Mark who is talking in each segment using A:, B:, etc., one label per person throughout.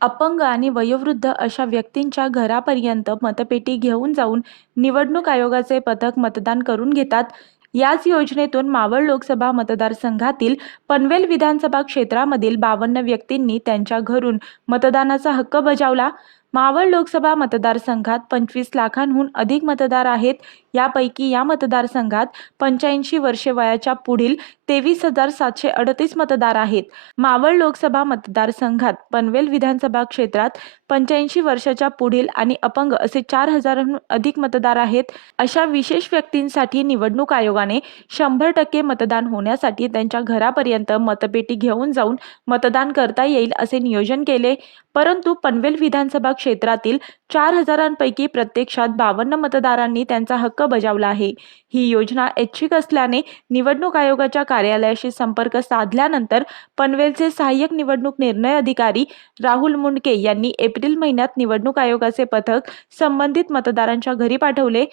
A: अपंग आणि वयोवृद्ध अशा व्यक्तींच्या घरापर्यंत मतपेटी घेऊन जाऊन निवडणूक आयोगाचे पथक मतदान करून घेतात. याच योजनेतून मावळ लोकसभा मतदारसंघातील पनवेल विधानसभा क्षेत्रामधील बावन्न व्यक्तींनी त्यांच्या घरून मतदानाचा हक्क बजावला. मावळ लोकसभा मतदारसंघात पंचवीस लाखांहून अधिक मतदार आहेत. यापैकी या मतदारसंघात पंच्याऐंशी वर्षे वयाच्या पुढील तेवीस हजार सातशे अडतीस मतदार आहेत. मावळ लोकसभा मतदारसंघात पनवेल विधानसभा क्षेत्रात पंच्याऐंशी वर्षाच्या पुढील आणि अपंग असे चार हजारांहून अधिक मतदार आहेत. अशा विशेष व्यक्तींसाठी निवडणूक आयोगाने शंभर टक्के मतदान होण्यासाठी त्यांच्या घरापर्यंत मतपेटी घेऊन जाऊन मतदान करता येईल असे नियोजन केले. परंतु पनवेल विधानसभा क्षेत्रातील चार हजारांपैकी प्रत्यक्षात बावन्न मतदारांनी त्यांचा हक्क बजावला आहे. ही योजना ऐच्छिक असल्याने निवडणूक आयोगाच्या कार्यालयाशी संपर्क साधल्यानंतर पनवेलचे सहाय्यक निवडणूक निर्णय अधिकारी राहुल मुंडके यांनी एप्रिल महिन्यात निवडणूक आयोगाचे पथक संबंधित मतदारांच्या घरी पाठवले.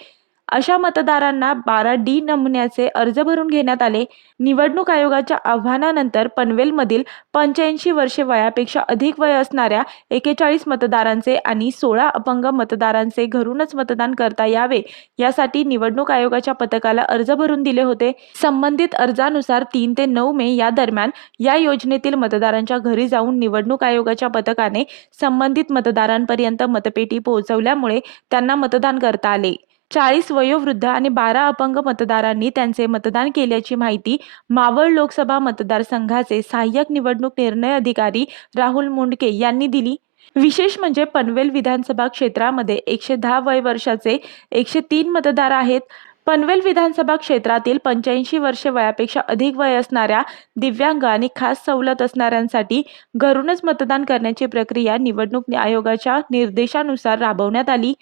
A: अशा मतदारांना बारा डी नमुन्याचे अर्ज भरून घेण्यात आले. निवडणूक आयोगाच्या आव्हानानंतर पनवेलमधील पंच्याऐंशी वर्षे वयापेक्षा अधिक वय असणाऱ्या एकेचाळीस मतदारांचे आणि सोळा अपंग मतदारांचे घरूनच मतदान करता यावे यासाठी निवडणूक आयोगाच्या पथकाला अर्ज भरून दिले होते. संबंधित अर्जानुसार तीन ते नऊ मे या दरम्यान या योजनेतील मतदारांच्या घरी जाऊन निवडणूक आयोगाच्या पथकाने संबंधित मतदारांपर्यंत मतपेटी पोहोचवल्यामुळे त्यांना मतदान करता आले. चाळीस वयोवृद्ध आणि बारा अपंग मतदारांनी त्यांचे मतदान केल्याची माहिती मावळ लोकसभा मतदारसंघाचे सहाय्यक निवडणूक निर्णय अधिकारी राहुल मुंडके यांनी दिली. विशेष म्हणजे पनवेल विधानसभा क्षेत्रामध्ये एकशे दहा वय वर्षाचे एकशे तीन मतदार आहेत. पनवेल विधानसभा क्षेत्रातील पंच्याऐंशी वर्षे वयापेक्षा अधिक वय असणाऱ्या दिव्यांग आणि खास सवलत असणाऱ्यांसाठी घरूनच मतदान करण्याची प्रक्रिया निवडणूक आयोगाच्या निर्देशानुसार राबवण्यात आली.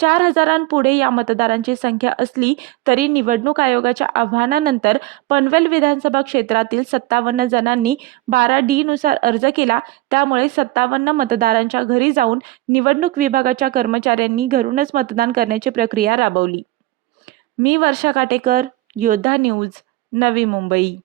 A: चार हजारांपुढे या मतदारांची संख्या असली तरी निवडणूक आयोगाच्या आव्हानानंतर पनवेल विधानसभा क्षेत्रातील सत्तावन्न जणांनी बारा डी नुसार अर्ज केला. त्यामुळे सत्तावन्न मतदारांच्या घरी जाऊन निवडणूक विभागाच्या कर्मचाऱ्यांनी घरूनच मतदान करण्याची प्रक्रिया राबवली. मी वर्षा काटेकर योद्धा न्यूज नवी मुंबई.